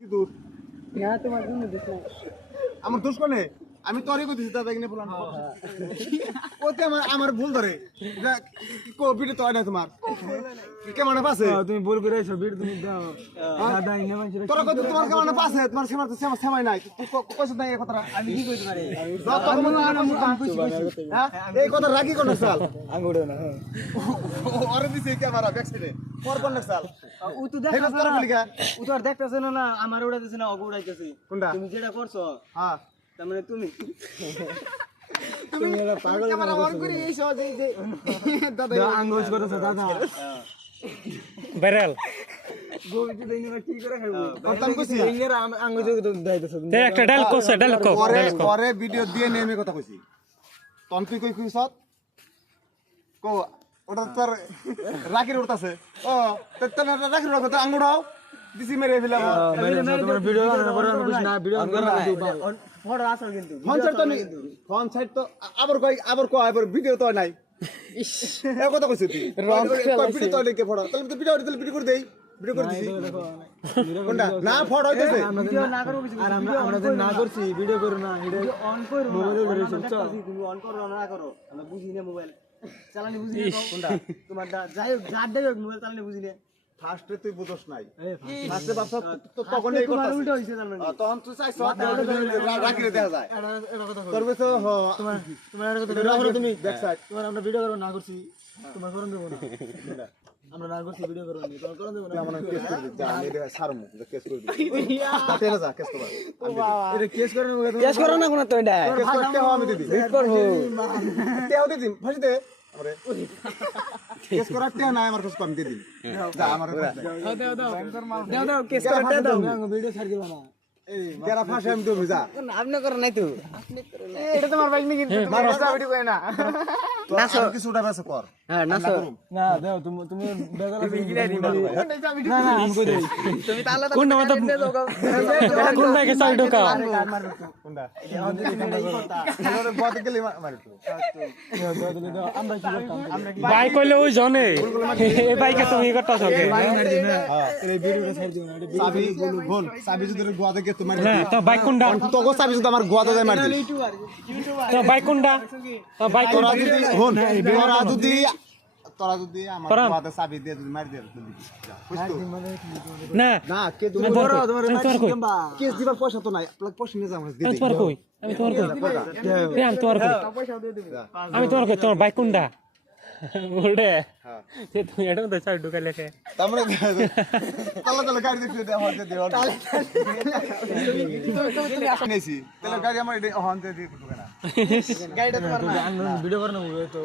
কি দোষ? না তোমার জন্য দোষ না। আমার দোষ কোনে? আমি তরে কইতেছি দাদা কিনে বললাম ওতে আমার ভুল ধরে ভিডিও তো হয় না তোমার কেমন পাশে তুমি ভুল করে আইছো ভিড় তুমি দাও দাদা ইনে মানছে তোরা কত তোমার কেমন পাশে তোমার সেমার তো সেমাই নাই কইছ না এই কথাটা আমি কি কইতে পারি হ্যাঁ এই কথা রাখি কোন সাল আঙ্গুড়ে না ওরে দিছে ক্যামেরা ব্যাক সাইডে পর কোন সাল ও তো দেখতাছ না ও তো আর দেখতাছ না আমার উড়াইতেছ না অগ উড়াইতেছি কোনটা তুমি যেটা করছো হ্যাঁ তার মানে তুমি তুমি পাগল ক্যামেরা অন করে এইছো যে দাদা আঙ্গুজ করতেছ দাদা ভাইরাল গোবিতে দেইনা কি করে খাইবো করতাম কইছি ইংরের আঙ্গুজ দাইতেছ তে একটা ডায়লগ করছে ডায়লগ কর পরে পরে ভিডিও দিয়ে নেমে কথা কইছি তন তুই কই কইছ কো ওটা তোর রাখির উঠতাছে ও তেতন রাখির কথা আঙ্গুড়াও দিছি মেরে ফেলাম তোমার ভিডিও বানানোর পরে আমি কইছি না ভিডিও অন করো না ফটো আসল কিন্তু ফোন সাইড তো নেই ফোন সাইড তো আবার কয় ভিডিও তো নাই ইস এ কথা কইছিস তুই ভিডিও তো নেই কে ফটো তাহলে তো ভিডিও করে দেই ভিডিও করে দিছি কোনটা না ফটো হইতেছে ভিডিও না করো কিছু আর আমরা যে না করছি ভিডিও করো না এটা অন করো মোবাইলে ধরেছো তুমি অন করো না করো আমরা বুঝি না মোবাইল চালানি বুঝি না কোনটা তোমার যাই হোক যার দেই মোবাইল চালানি বুঝি না ফার্স্টে তুই বুঝছ নাই ফার্স্টে বাপসা তো তখন এই কথা উল্টো হইছে তার মানে তখন তুই চাইছ রাখিরে দেখা যায় এটা কথা তোর তো হ তোমার এটা কথা রাখো তুমি ব্যাক সাইড তোমার আমরা ভিডিও করো না করছি তোমার করন দেব না আমরা না করছি ভিডিও করো না তোমার করন দেব না আমরা কেস করে দিই যা আমি এটা সারমু কেস করে দিই তেরা যা কেস করবা এটা কেস করো না কোন তো এটা কেস করতে হবে আমি দিদি রিট করবো তেও দিদি ফাঁসিতে আমারে কেস করাতে না আমার কাছে কম দিদি যা আমার দাও কেস করতে দাও ভিডিও ছাড় দিবা না তেরা ফাঁসে আমি দেব যা আপনি করেন নাই তো আপনি করেন এটা তোমার বাইক নাকি তোমার রাস্তা ভিডিও কই না নাচো কিছু উঠা বেসে কর হ্যাঁ নাচো না দাও তুমি বেগালা গিলাই দিবা না না আমি কই দেই তুমি তাহলে কোন নাম কোন বাইকে চাই ঢোকা কোনটা এর বড় গেলে মারি তো আমরা কি করতাম বাইক কইলে ওই জনে এই বাইকে তুমি করতাছ কে এই ভিডিওটা ছাড় দিও না চাবি বল চাবি যদি গোয়া থেকে তোমার না তো বাইক কোনটা তো গো চাবি যদি আমার গোয়া দেয় মারি তো বাইক কোনটা তো বাইক তোরা যদি হন তোরা যদি আমার গোয়াতে চাবি দিয়ে যদি মারি দে বুঝছো না না কে তুমি তোমার কই কেস দিবার পয়সা তো নাই আপনার পয়সা নিয়ে যাও দিয়ে আমি তোমার কই আমি তোমার কই আমি তোমার কই আমি তোমার কই তোমার বাইক কোনটা ওরে সে তুমি এটা তো চাই ঢোকা লেখে তারপরে তাহলে গাড়ি দেখতে দেওয়া হচ্ছে দেওয়া তুমি আসেছি তাহলে গাড়ি আমার হন দিয়ে ঢুকে না গাড়িটা তোমার না ভিডিও করনো তো